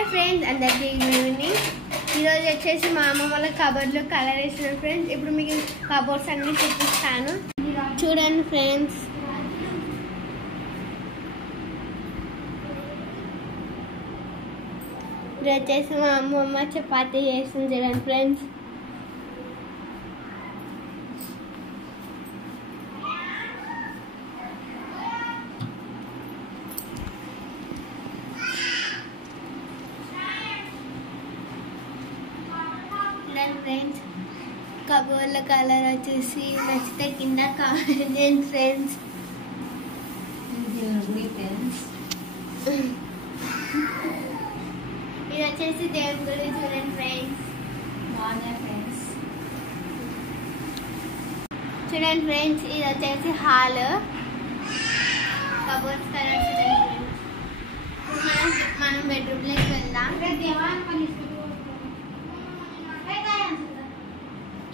Hi friends, అందరికీ good evening. ఈరోజు వచ్చేసి మా అమ్మ వాళ్ళ కబోర్డ్లో కలర్ వేసిన ఫ్రెండ్స్. ఇప్పుడు మీకు కబోర్డ్స్ అన్ని చూపిస్తాను, చూడండి ఫ్రెండ్స్. ఇది వచ్చేసి మా అమ్మమ్మ చపాతీ చేస్తుంది, చూడండి ఫ్రెండ్స్. ఫ్రెండ్స్ కబోర్డ్ల కలర్ వచ్చేసి నచ్చితే కింద కామెంట్ చేయండి ఫ్రెండ్స్. ఇది వచ్చేసి దేవుని గుడి, చూడండి ఫ్రెండ్స్. బాగున్నాయి ఫ్రెండ్స్, చూడండి ఫ్రెండ్స్. ఇది వచ్చేసి హాల్, కబోర్డ్స్ కలర్ చూడండి ఫ్రెండ్స్. మనం బెడ్రూమ్లోకి వెళ్దాం.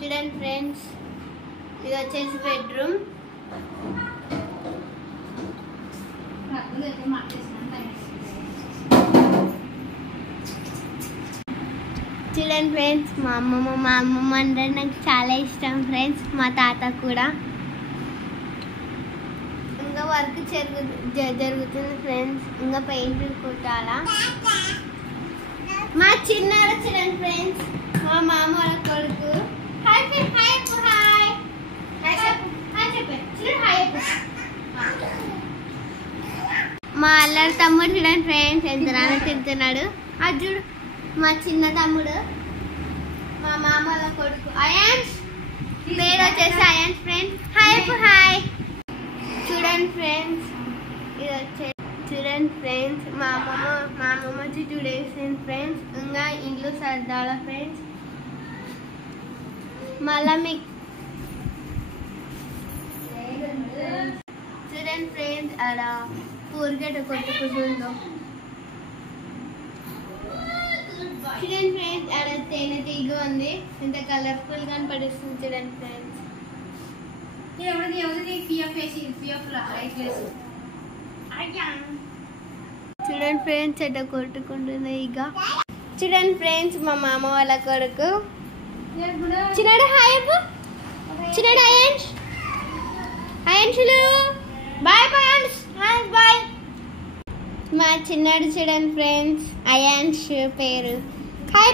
చూడండి ఫ్రెండ్స్, ఇది వచ్చేసి బెడ్రూమ్. చూడండి ఫ్రెండ్స్, మా అమ్మమ్మ అంటే నాకు చాలా ఇష్టం ఫ్రెండ్స్. మా తాత కూడా. ఇంకా వర్క్ జరుగుతుంది ఫ్రెండ్స్. ఇంకా పెయింట్ కుట్టాలా. మా చిన్నాడు చూడండి ఫ్రెండ్స్, మా మామ వాళ్ళ కొడుకు. మా అల్లరి తమ్ముడు చూడండి ఫ్రెండ్స్, ఎంత నాన్న తింటున్నాడు. అది చూడు మా చిన్న తమ్ముడు, మా మామ వాళ్ళ కొడుకు అయాన్స్. పేరు వచ్చేసి అయాన్స్ ఫ్రెండ్స్. హాయ్. చూడండి ఫ్రెండ్స్, ఇది వచ్చే చూడండి ఫ్రెండ్స్, మా అమ్మమ్మ చుట్టూ వేసింది ఫ్రెండ్స్. ఇంకా ఇంట్లో సర్దాల ఫ్రెండ్స్. మళ్ళా మీకు చూడండి ఫ్రెండ్స్, అక్కడ కూరగడ్డ కొట్టుకుంటుందో. చూడండి ఫ్రెండ్స్, అక్కడ తేనె తీగ ఉంది, ఎంత కలర్ఫుల్ గా పడుతుంది. చూడండి ఫ్రెండ్స్, చూడండి ఫ్రెండ్స్ ఎట్లా కొట్టుకుంటుంది ఇక. చూడండి ఫ్రెండ్స్, మా మామ వాళ్ళ కొడుకు చిన్నాడు. చిన్నాడు అయాన్స్. Bye bye. మా చిన్నాడు చూడండి ఫ్రెండ్స్, అయాన్స్ పేరు. హాయ్.